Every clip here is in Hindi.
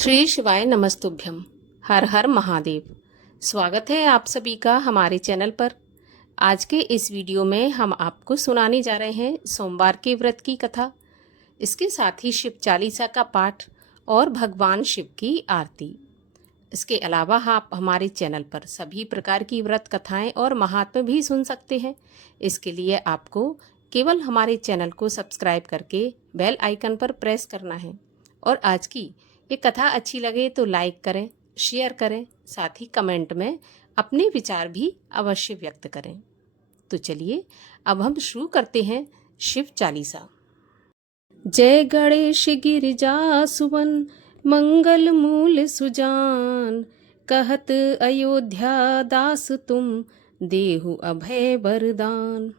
श्री शिवाय नमस्तुभ्यम। हर हर महादेव। स्वागत है आप सभी का हमारे चैनल पर। आज के इस वीडियो में हम आपको सुनाने जा रहे हैं सोमवार के व्रत की कथा, इसके साथ ही शिव चालीसा का पाठ और भगवान शिव की आरती। इसके अलावा आप हमारे चैनल पर सभी प्रकार की व्रत कथाएं और महात्म्य भी सुन सकते हैं। इसके लिए आपको केवल हमारे चैनल को सब्सक्राइब करके बेल आइकन पर प्रेस करना है। और आज की ये कथा अच्छी लगे तो लाइक करें, शेयर करें, साथ ही कमेंट में अपने विचार भी अवश्य व्यक्त करें। तो चलिए अब हम शुरू करते हैं शिव चालीसा। जय गणेश गिरिजा सुवन, मंगल मूल सुजान। कहत अयोध्या दास तुम, देहु अभय वरदान।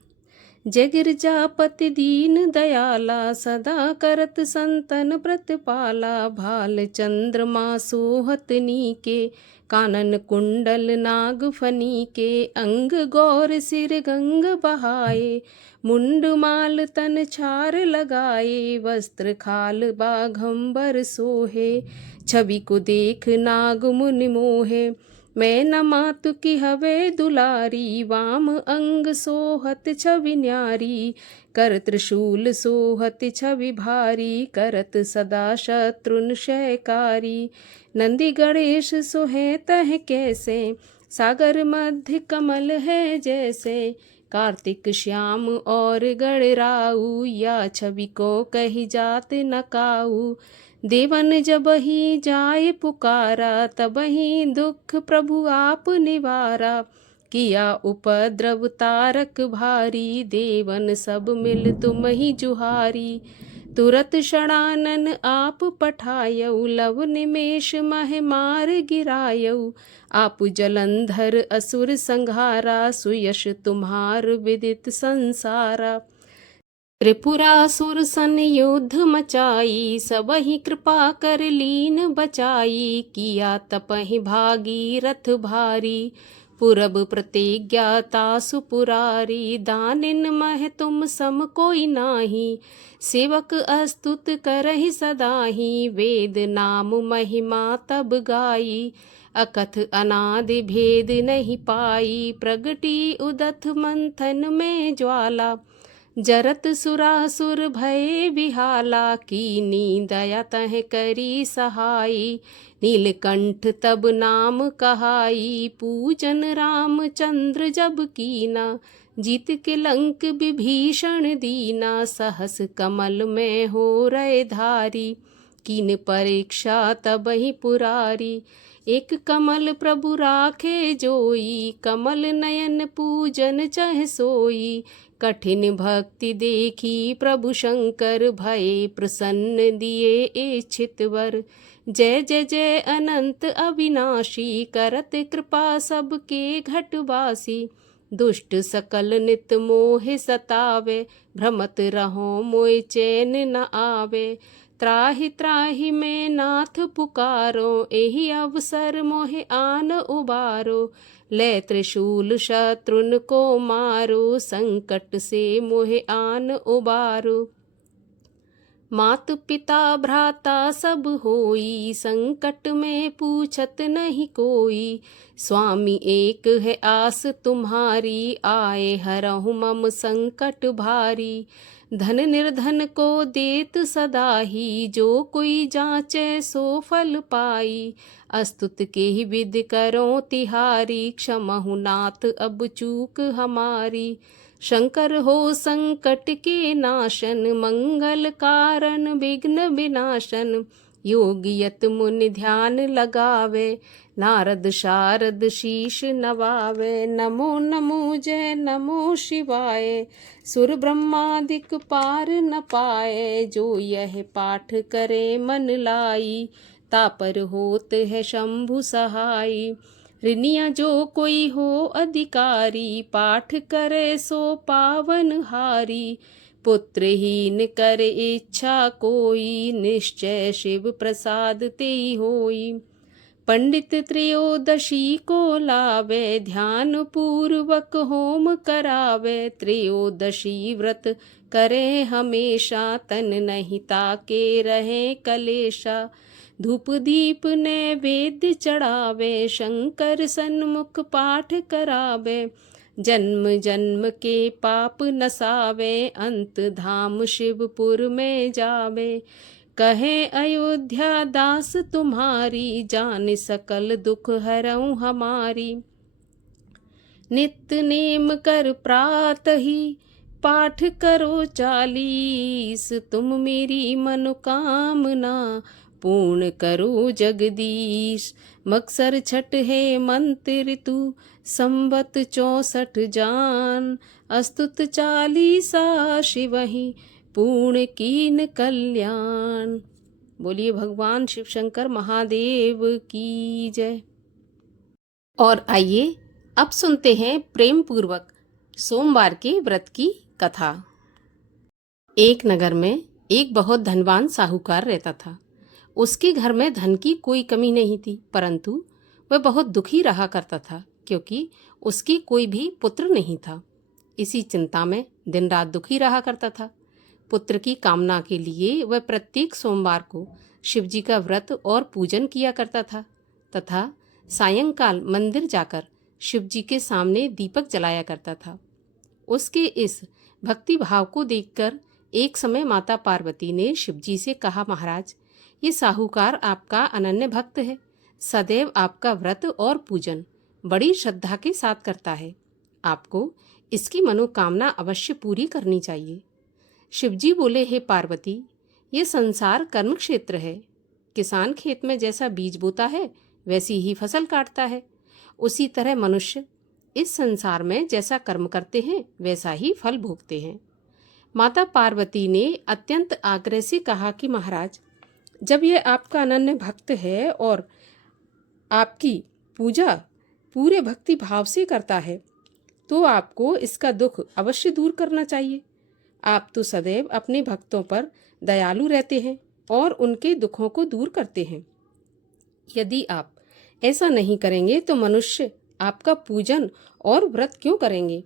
जय गिरजापति दीन दयाला, सदा करत संतन प्रतिपाला। भाल चंद्रमा सोहत नीके, कानन कुंडल नाग फनी के। अंग गौर सिर गंग बहाए, मुंड माल तन छार लगाए। वस्त्र खाल बाघंबर सोहे, छवि को देख नाग मुनि मोहे। मैं न मातु की हवे दुलारी, वाम अंग सोहत छवि न्यारी। कर त्रिशूल सोहत छवि भारी, करत सदा शत्रुन क्षयकारी। नंदी गणेश सोहे तह कैसे, सागर मध्य कमल है जैसे। कार्तिक श्याम और गणराऊ, या छवि को कही जात न काऊ। देवन जब ही जाय पुकारा, तब ही दुख प्रभु आप निवारा। किया उपद्रव तारक भारी, देवन सब मिल तुम ही जुहारी। तुरत षडानन आप पठायऊ, लव निमेष मह मार गिरायऊ। आप जलंधर असुर संहारा, सुयश तुम्हार विदित संसारा। त्रिपुरासुर सन युद्ध मचाई, सबहि कृपा कर लीन बचाई। किया तपहि भागी रथ भारी, पुरब प्रतिज्ञा तासु पुरारी। दानिन मह तुम सम कोई नाही, सेवक अस्तुत करहि सदाहि। वेद नाम महिमा तब गाई, अकथ अनादि भेद नहीं पाई। प्रगटी उदथ मंथन में ज्वाला, जरत सुरासुर भय विहाला। कीनी दया तह करी सहाई, नीलकंठ तब नाम कहाई। पूजन रामचंद्र जब कीना, जीत के लंक विभीषण दीना। सहस कमल में हो रहे धारी, कीन परीक्षा तब ही पुरारी। एक कमल प्रभु राखे जोई, कमल नयन पूजन चह सोई। कठिन भक्ति देखी प्रभु शंकर, भये प्रसन्न दिए इच्छित वर। जय जय जय अनंत अविनाशी, करत कृपा सबके घटवासी। दुष्ट सकल नित मोह सतावे, भ्रमत रहो मोय चैन न आवे। त्राहि त्राहि में नाथ पुकारो, एहि अवसर मोहे आन उबारो। ले त्रिशूल शत्रुन को मारो, संकट से मोहे आन उबारो। मात पिता भ्राता सब होई, संकट में पूछत नहीं कोई। स्वामी एक है आस तुम्हारी, आए हरहु मम संकट भारी। धन निर्धन को देत सदा ही, जो कोई जांचे सो फल पाई। अस्तुत के ही विधि करो तिहारी, क्षमहु नाथ अब चूक हमारी। शंकर हो संकट के नाशन, मंगल कारण विघ्न विनाशन। योगियत मुनि ध्यान लगावे, नारद शारद शीश नवावे। नमो नमो जय नमो शिवाय, सुर ब्रह्मादिक पार न पाए। जो यह पाठ करे मन लाई, तापर होत है शंभु सहाई। ऋनिया जो कोई हो अधिकारी, पाठ करे सो पावन हारी। पुत्रहीन कर इच्छा कोई, निश्चय शिव प्रसाद तेई होई। पंडित त्रयोदशी को लावे, ध्यान पूर्वक होम करावे। त्रयोदशी व्रत करे हमेशा, तन नहीं ताके रहे कलेशा। धूप दीप नैवेद्य चढ़ावे, शंकर सन्मुख पाठ करावे। जन्म जन्म के पाप नसावे, अंत धाम शिवपुर में जावे। कहे अयोध्या दास तुम्हारी, जान सकल दुख हरऊं हमारी। नित्य नेम कर प्रातहि, पाठ करो 40, तुम मेरी मनोकामना पूर्ण करो जगदीश। मकसर छठ है मंत्र ऋतु, संवत 64 जान। अस्तुत 40 शिवहि, पूर्ण कीन कल्याण। बोलिए भगवान शिव शंकर महादेव की जय। और आइए अब सुनते हैं प्रेम पूर्वक सोमवार के व्रत की कथा। एक नगर में एक बहुत धनवान साहूकार रहता था। उसके घर में धन की कोई कमी नहीं थी, परंतु वह बहुत दुखी रहा करता था क्योंकि उसकी कोई भी पुत्र नहीं था। इसी चिंता में दिन रात दुखी रहा करता था। पुत्र की कामना के लिए वह प्रत्येक सोमवार को शिवजी का व्रत और पूजन किया करता था तथा सायंकाल मंदिर जाकर शिवजी के सामने दीपक जलाया करता था। उसके इस भक्ति भाव को देखकर एक समय माता पार्वती ने शिवजी से कहा, महाराज, ये साहूकार आपका अनन्य भक्त है, सदैव आपका व्रत और पूजन बड़ी श्रद्धा के साथ करता है। आपको इसकी मनोकामना अवश्य पूरी करनी चाहिए। शिवजी बोले, हे पार्वती, ये संसार कर्म क्षेत्र है। किसान खेत में जैसा बीज बोता है वैसी ही फसल काटता है, उसी तरह मनुष्य इस संसार में जैसा कर्म करते हैं वैसा ही फल भोगते हैं। माता पार्वती ने अत्यंत आग्रह से कहा कि महाराज, जब यह आपका अनन्य भक्त है और आपकी पूजा पूरे भक्ति भाव से करता है तो आपको इसका दुख अवश्य दूर करना चाहिए। आप तो सदैव अपने भक्तों पर दयालु रहते हैं और उनके दुखों को दूर करते हैं। यदि आप ऐसा नहीं करेंगे तो मनुष्य आपका पूजन और व्रत क्यों करेंगे।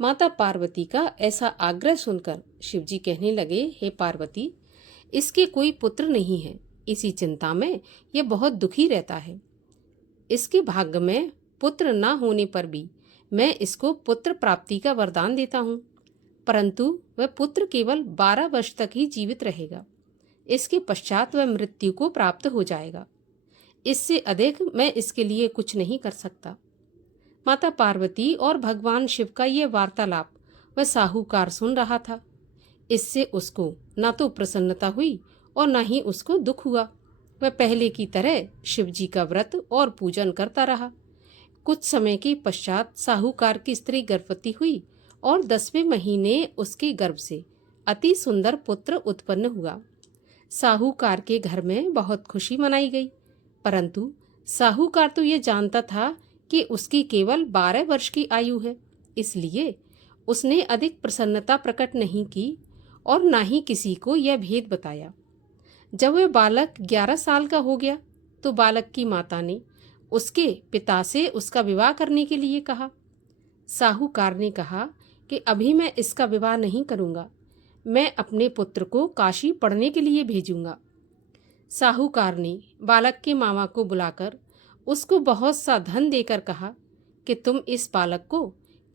माता पार्वती का ऐसा आग्रह सुनकर शिवजी कहने लगे, हे पार्वती, इसके कोई पुत्र नहीं है, इसी चिंता में यह बहुत दुखी रहता है। इसके भाग्य में पुत्र न होने पर भी मैं इसको पुत्र प्राप्ति का वरदान देता हूँ, परंतु वह पुत्र केवल 12 वर्ष तक ही जीवित रहेगा। इसके पश्चात वह मृत्यु को प्राप्त हो जाएगा। इससे अधिक मैं इसके लिए कुछ नहीं कर सकता। माता पार्वती और भगवान शिव का ये वार्तालाप वह साहूकार सुन रहा था। इससे उसको न तो प्रसन्नता हुई और न ही उसको दुख हुआ। वह पहले की तरह शिवजी का व्रत और पूजन करता रहा। कुछ समय के पश्चात साहूकार की स्त्री गर्भवती हुई और 10वें महीने उसके गर्भ से अति सुंदर पुत्र उत्पन्न हुआ। साहूकार के घर में बहुत खुशी मनाई गई, परंतु साहूकार तो ये जानता था कि उसकी केवल 12 वर्ष की आयु है, इसलिए उसने अधिक प्रसन्नता प्रकट नहीं की और न ही किसी को यह भेद बताया। जब वह बालक 11 साल का हो गया तो बालक की माता ने उसके पिता से उसका विवाह करने के लिए कहा। साहूकार ने कहा कि अभी मैं इसका विवाह नहीं करूंगा, मैं अपने पुत्र को काशी पढ़ने के लिए भेजूंगा। साहूकार ने बालक के मामा को बुलाकर उसको बहुत सा धन देकर कहा कि तुम इस बालक को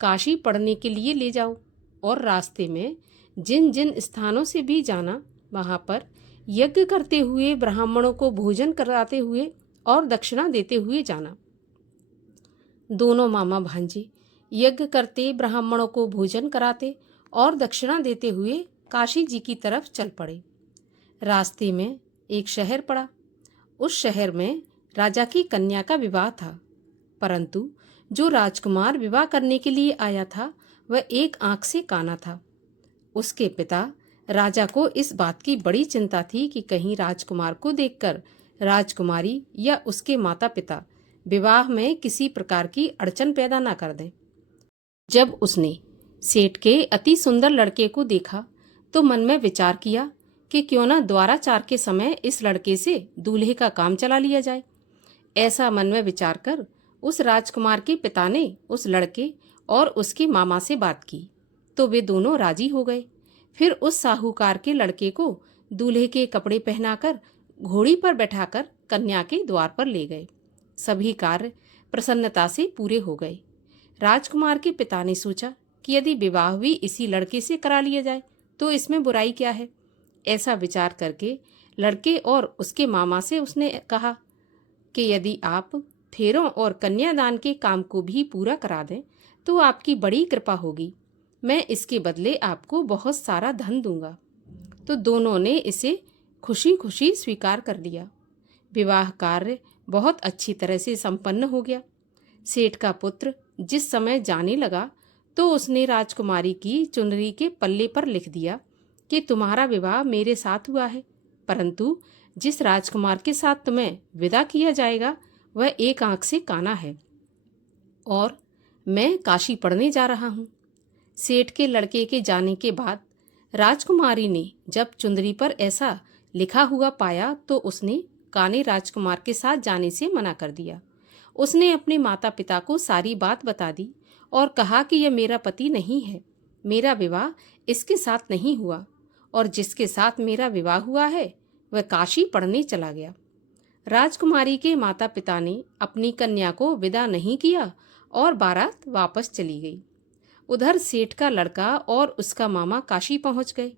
काशी पढ़ने के लिए ले जाओ और रास्ते में जिन जिन स्थानों से भी जाना वहां पर यज्ञ करते हुए ब्राह्मणों को भोजन कराते हुए और दक्षिणा देते हुए जाना। दोनों मामा भांजे यज्ञ करते, ब्राह्मणों को भोजन कराते और दक्षिणा देते हुए काशी जी की तरफ चल पड़े। रास्ते में एक शहर पड़ा। उस शहर में राजा की कन्या का विवाह था, परंतु जो राजकुमार विवाह करने के लिए आया था वह एक आंख से काना था। उसके पिता राजा को इस बात की बड़ी चिंता थी कि कहीं राजकुमार को देखकर राजकुमारी या उसके माता पिता विवाह में किसी प्रकार की अड़चन पैदा न कर दें। जब उसने सेठ के अति सुंदर लड़के को देखा तो मन में विचार किया कि क्यों न द्वाराचार के समय इस लड़के से दूल्हे का काम चला लिया जाए। ऐसा मन में विचार कर उस राजकुमार के पिता ने उस लड़के और उसके मामा से बात की तो वे दोनों राजी हो गए। फिर उस साहूकार के लड़के को दूल्हे के कपड़े पहनाकर घोड़ी पर बैठाकर कन्या के द्वार पर ले गए। सभी कार्य प्रसन्नता से पूरे हो गए। राजकुमार के पिता ने सोचा कि यदि विवाह भी इसी लड़के से करा लिया जाए तो इसमें बुराई क्या है। ऐसा विचार करके लड़के और उसके मामा से उसने कहा कि यदि आप फेरों और कन्यादान के काम को भी पूरा करा दें तो आपकी बड़ी कृपा होगी। मैं इसके बदले आपको बहुत सारा धन दूंगा। तो दोनों ने इसे खुशी खुशी स्वीकार कर लिया। विवाह कार्य बहुत अच्छी तरह से संपन्न हो गया। सेठ का पुत्र जिस समय जाने लगा तो उसने राजकुमारी की चुनरी के पल्ले पर लिख दिया कि तुम्हारा विवाह मेरे साथ हुआ है, परंतु जिस राजकुमार के साथ तुम्हें विदा किया जाएगा वह एक आंख से काना है और मैं काशी पढ़ने जा रहा हूँ। सेठ के लड़के के जाने के बाद राजकुमारी ने जब चुंदरी पर ऐसा लिखा हुआ पाया तो उसने काने राजकुमार के साथ जाने से मना कर दिया। उसने अपने माता पिता को सारी बात बता दी और कहा कि यह मेरा पति नहीं है, मेरा विवाह इसके साथ नहीं हुआ और जिसके साथ मेरा विवाह हुआ है वह काशी पढ़ने चला गया। राजकुमारी के माता पिता ने अपनी कन्या को विदा नहीं किया और बारात वापस चली गई। उधर सेठ का लड़का और उसका मामा काशी पहुंच गए।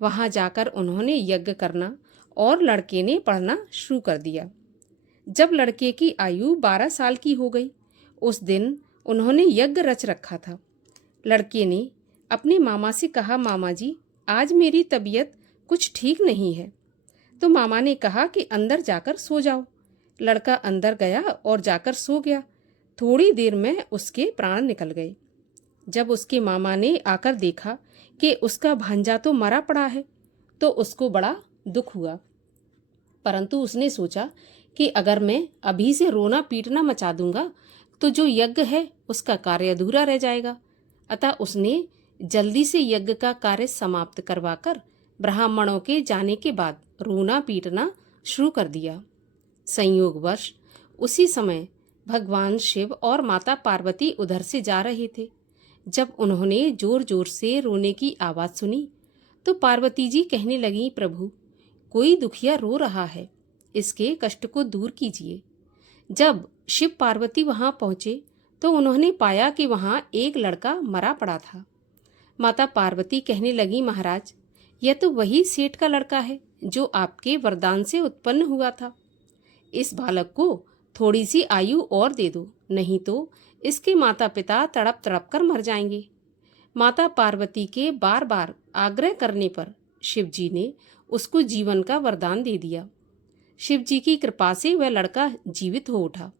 वहां जाकर उन्होंने यज्ञ करना और लड़के ने पढ़ना शुरू कर दिया। जब लड़के की आयु 12 साल की हो गई, उस दिन उन्होंने यज्ञ रच रखा था। लड़के ने अपने मामा से कहा, मामा जी आज मेरी तबीयत कुछ ठीक नहीं है। तो मामा ने कहा कि अंदर जाकर सो जाओ। लड़का अंदर गया और जाकर सो गया। थोड़ी देर में उसके प्राण निकल गए। जब उसके मामा ने आकर देखा कि उसका भांजा तो मरा पड़ा है तो उसको बड़ा दुख हुआ, परंतु उसने सोचा कि अगर मैं अभी से रोना पीटना मचा दूंगा तो जो यज्ञ है उसका कार्य अधूरा रह जाएगा। अतः उसने जल्दी से यज्ञ का कार्य समाप्त करवाकर ब्राह्मणों के जाने के बाद रोना पीटना शुरू कर दिया। संयोगवश उसी समय भगवान शिव और माता पार्वती उधर से जा रहे थे। जब उन्होंने जोर जोर से रोने की आवाज सुनी तो पार्वती जी कहने लगी, प्रभु कोई दुखिया रो रहा है, इसके कष्ट को दूर कीजिए। जब शिव पार्वती वहां पहुंचे तो उन्होंने पाया कि वहां एक लड़का मरा पड़ा था। माता पार्वती कहने लगी, महाराज यह तो वही सेठ का लड़का है जो आपके वरदान से उत्पन्न हुआ था। इस बालक को थोड़ी सी आयु और दे दो, नहीं तो इसके माता पिता तड़प तड़प कर मर जाएंगे। माता पार्वती के बार बार आग्रह करने पर शिव जी ने उसको जीवन का वरदान दे दिया। शिव जी की कृपा से वह लड़का जीवित हो उठा।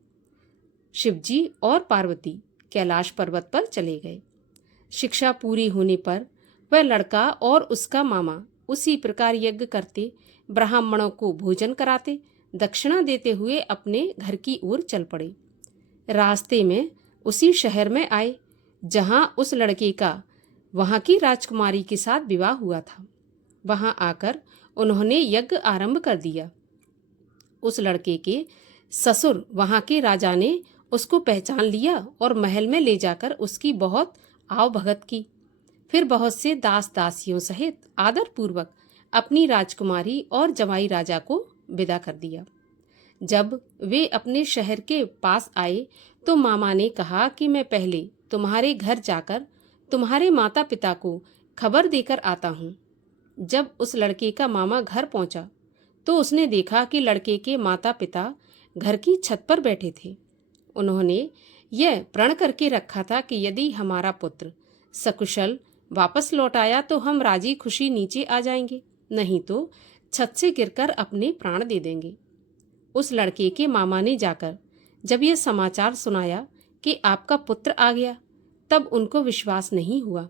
शिव जी और पार्वती कैलाश पर्वत पर चले गए। शिक्षा पूरी होने पर वह लड़का और उसका मामा उसी प्रकार यज्ञ करते, ब्राह्मणों को भोजन कराते, दक्षिणा देते हुए अपने घर की ओर चल पड़े। रास्ते में उसी शहर में आए जहां उस लड़के का वहां की राजकुमारी के साथ विवाह हुआ था। वहां आकर उन्होंने यज्ञ आरंभ कर दिया। उस लड़के के ससुर वहां के राजा ने उसको पहचान लिया और महल में ले जाकर उसकी बहुत आवभगत की। फिर बहुत से दास दासियों सहित आदर पूर्वक अपनी राजकुमारी और जमाई राजा को विदा कर दिया। जब वे अपने शहर के पास आए तो मामा ने कहा कि मैं पहले तुम्हारे घर जाकर तुम्हारे माता पिता को खबर देकर आता हूँ। जब उस लड़के का मामा घर पहुंचा तो उसने देखा कि लड़के के माता पिता घर की छत पर बैठे थे। उन्होंने यह प्रण करके रखा था कि यदि हमारा पुत्र सकुशल वापस लौट आया तो हम राजी खुशी नीचे आ जाएंगे, नहीं तो छत से गिरकर अपने प्राण दे देंगे। उस लड़के के मामा ने जाकर जब यह समाचार सुनाया कि आपका पुत्र आ गया, तब उनको विश्वास नहीं हुआ।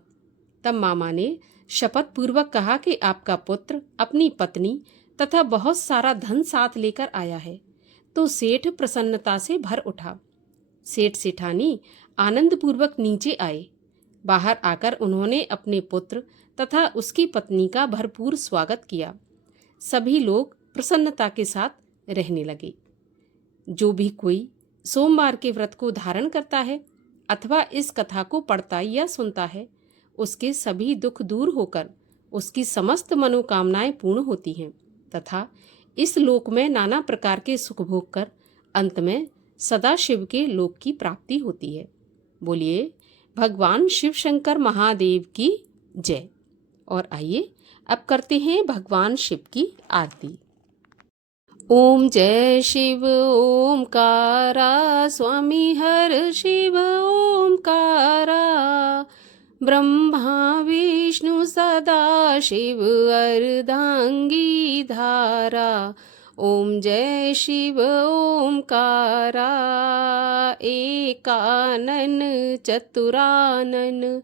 तब मामा ने शपथ पूर्वक कहा कि आपका पुत्र अपनी पत्नी तथा बहुत सारा धन साथ लेकर आया है। तो सेठ प्रसन्नता से भर उठा। सेठ सेठानी आनंद पूर्वक नीचे आए। बाहर आकर उन्होंने अपने पुत्र तथा उसकी पत्नी का भरपूर स्वागत किया। सभी लोग प्रसन्नता के साथ रहने लगे। जो भी कोई सोमवार के व्रत को धारण करता है अथवा इस कथा को पढ़ता या सुनता है, उसके सभी दुख दूर होकर उसकी समस्त मनोकामनाएं पूर्ण होती हैं तथा इस लोक में नाना प्रकार के सुख भोग कर अंत में सदाशिव के लोक की प्राप्ति होती है। बोलिए भगवान शिव शंकर महादेव की जय। और आइए अब करते हैं भगवान शिव की आरती। ओम जय शिव ओमकारा, स्वामी हर शिव ओमकारा, ब्रह्मा विष्णु सदा शिव अर्धांगी धारा। ओम जय शिव ओमकारा, एकानन चतुरानन,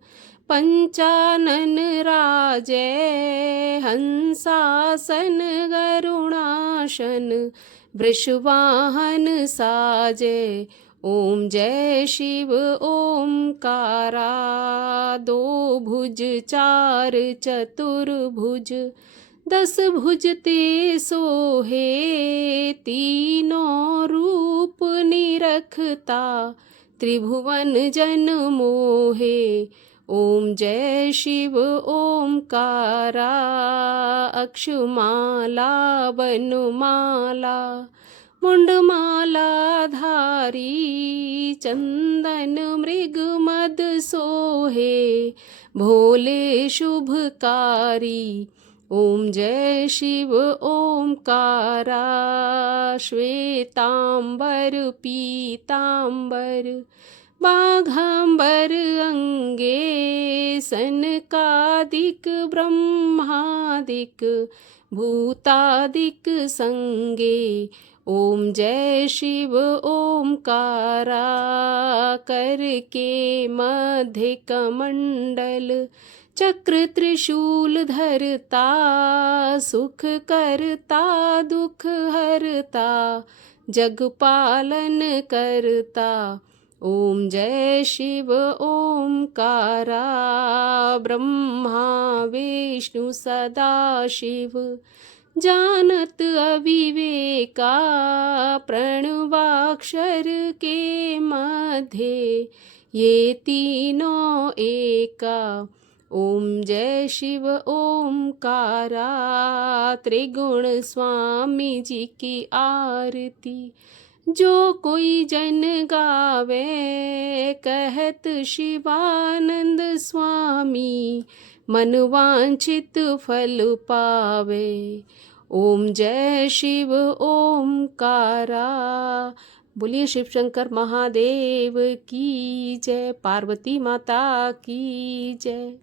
पंचानन राजै, हंसासन गरुणासन, वृषवाहन साजै। ओम जय शिव ओमकारा, दो भुज चार चतुर्भुज, 10 भुज ते सोहे, तीनों रूप निरखता, त्रिभुवन जन मोहे। ओम जय शिव ओमकारा, अक्षमाला वनमाला, मुंडमाला धारी, चंदन मृग मद सोहे, भोले शुभकारी। ओम जय शिव ओमकारा, श्वेतांबर पीतांबर, बाघांबर अंगे, सनकादिक ब्रह्मादिक, भूतादिक संगे। ओम जय शिव ओमकारा, कर के मध्य कमंडल, चक्र त्रिशूल धरता, सुख करता दुख हरता, जग पालन करता। ओम जय शिव ओमकारा, ब्रह्मा विष्णु सदा शिव, जानत अविवेका, प्रणवाक्षर के मध्य, ये तीनों एका। ओम जय शिव ओमकारा, त्रिगुण स्वामी जी की आरती, जो कोई जन गावे, कहत शिवानंद स्वामी, मन वांछित फल पावे। ओम जय शिव ओमकारा। बोलिए शिव शंकर महादेव की जय, पार्वती माता की जय।